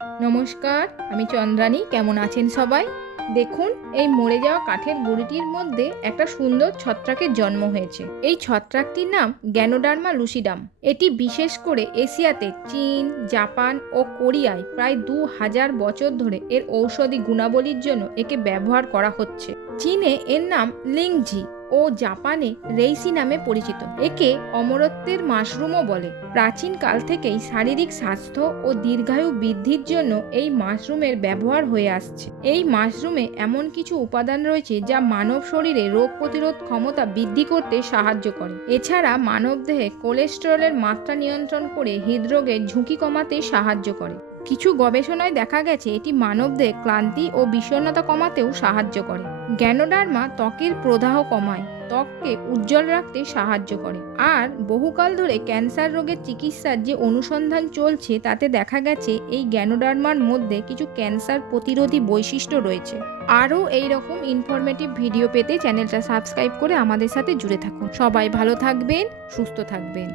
নমস্কার, আমি চন্দ্রানী। কেমন আছেন সবাই? দেখুন, এই মরে যাওয়া কাঠের গুঁড়িটির মধ্যে একটা সুন্দর ছত্রাকের জন্ম হয়েছে। এই ছত্রাকটির নাম গ্যানোডার্মা লুসিডাম। এটি বিশেষ করে এশিয়াতে চীন, জাপান ও কোরিয়ায় প্রায় 2000 বছর ধরে এর ঔষধি গুণাবলীর জন্য একে ব্যবহার করা হচ্ছে। চীনে এর নাম লিংজি ও জাপানে রেইসি নামে পরিচিত। একে অমরত্বের মাশরুমও বলে। প্রাচীন কাল থেকেই শারীরিক স্বাস্থ্য ও দীর্ঘায়ু বৃদ্ধির জন্য এই মাশরুমের ব্যবহার হয়ে আসছে। এই মাশরুমে এমন কিছু উপাদান রয়েছে যা মানব শরীরে রোগ প্রতিরোধ ক্ষমতা বৃদ্ধি করতে সাহায্য করে। এছাড়া মানবদেহে কোলেস্টেরলের মাত্রা নিয়ন্ত্রণ করে হৃদরোগের ঝুঁকি কমাতে সাহায্য করে। কিছু গবেষণায় দেখা গেছে এটি মানবদের ক্লান্তি ও বিষণ্ণতা কমাতেও সাহায্য করে। গ্যানোডার্মা ত্বকের প্রদাহ কমায়, ত্বককে উজ্জ্বল রাখতে সাহায্য করে। আর বহুকাল ধরে ক্যান্সার রোগের চিকিৎসার যে অনুসন্ধান চলছে তাতে দেখা গেছে এই গ্যানোডার্মার মধ্যে কিছু ক্যান্সার প্রতিরোধী বৈশিষ্ট্য রয়েছে। আরও এইরকম ইনফরমেটিভ ভিডিও পেতে চ্যানেলটা সাবস্ক্রাইব করে আমাদের সাথে জুড়ে থাকুন। সবাই ভালো থাকবেন, সুস্থ থাকবেন।